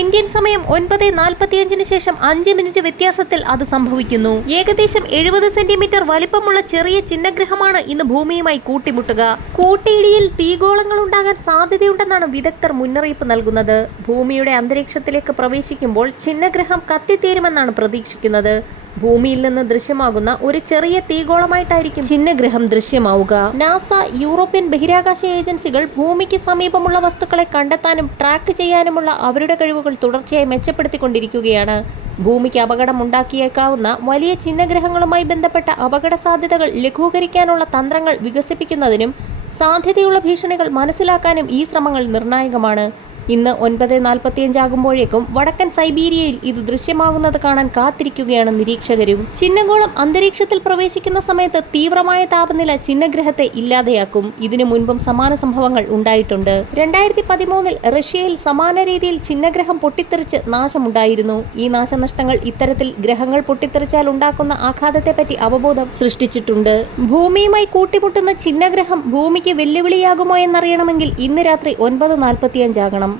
Indian സമയം ഒൻപത് നാൽപ്പത്തിയഞ്ചിന് ശേഷം അഞ്ച് മിനിറ്റ് വ്യത്യാസത്തിൽ അത് സംഭവിക്കുന്നു. ഏകദേശം എഴുപത് സെന്റിമീറ്റർ വലിപ്പമുള്ള ചെറിയ ചിഹ്നഗ്രഹമാണ് ഇന്ന് ഭൂമിയുമായി കൂട്ടിമുട്ടുക. കൂട്ടിയിടിയിൽ തീഗോളങ്ങൾ ഉണ്ടാകാൻ സാധ്യതയുണ്ടെന്നാണ് വിദഗ്ധർ മുന്നറിയിപ്പ് നൽകുന്നത്. ഭൂമിയുടെ അന്തരീക്ഷത്തിലേക്ക് പ്രവേശിക്കുമ്പോൾ ചിഹ്നഗ്രഹം കത്തിത്തീരുമെന്നാണ് പ്രതീക്ഷിക്കുന്നത്. ഭൂമിയിൽ നിന്ന് ദൃശ്യമാകുന്ന ഒരു ചെറിയ തീഗോളമായിട്ടായിരിക്കും ചിഹ്നഗ്രഹം ദൃശ്യമാവുക. നാസ യൂറോപ്യൻ ബഹിരാകാശ ഏജൻസികൾ ഭൂമിക്ക് സമീപമുള്ള വസ്തുക്കളെ കണ്ടെത്താനും ട്രാക്ക് ചെയ്യാനുമുള്ള അവരുടെ കഴിവുകൾ തുടർച്ചയായി മെച്ചപ്പെടുത്തിക്കൊണ്ടിരിക്കുകയാണ്. ഭൂമിക്ക് അപകടം ഉണ്ടാക്കിയേക്കാവുന്ന വലിയ ചിഹ്നഗ്രഹങ്ങളുമായി ബന്ധപ്പെട്ട അപകട സാധ്യതകൾ ലഘൂകരിക്കാനുള്ള തന്ത്രങ്ങൾ വികസിപ്പിക്കുന്നതിനും സാധ്യതയുള്ള ഭീഷണികൾ മനസ്സിലാക്കാനും ഈ ശ്രമങ്ങൾ നിർണായകമാണ്. ഇന്ന് ഒൻപത് നാൽപ്പത്തിയഞ്ചാകുമ്പോഴേക്കും വടക്കൻ സൈബീരിയയിൽ ഇത് ദൃശ്യമാകുന്നത് കാണാൻ കാത്തിരിക്കുകയാണ് നിരീക്ഷകരും. ചിഹ്നഗോളം അന്തരീക്ഷത്തിൽ പ്രവേശിക്കുന്ന സമയത്ത് തീവ്രമായ താപനില ചിഹ്നഗ്രഹത്തെ ഇല്ലാതെയാക്കും. ഇതിനു മുൻപും സമാന സംഭവങ്ങൾ ഉണ്ടായിട്ടുണ്ട്. രണ്ടായിരത്തി പതിമൂന്നിൽ റഷ്യയിൽ സമാന രീതിയിൽ ചിഹ്നഗ്രഹം പൊട്ടിത്തെറിച്ച് നാശമുണ്ടായിരുന്നു. ഈ നാശനഷ്ടങ്ങൾ ഇത്തരത്തിൽ ഗ്രഹങ്ങൾ പൊട്ടിത്തെറിച്ചാൽ ഉണ്ടാക്കുന്ന ആഘാതത്തെപ്പറ്റി അവബോധം സൃഷ്ടിച്ചിട്ടുണ്ട്. ഭൂമിയുമായി കൂട്ടിമുട്ടുന്ന ചിഹ്നഗ്രഹം ഭൂമിക്ക് വെല്ലുവിളിയാകുമോ എന്നറിയണമെങ്കിൽ ഇന്ന് രാത്രി ഒൻപത് നാൽപ്പത്തിയഞ്ചാകണം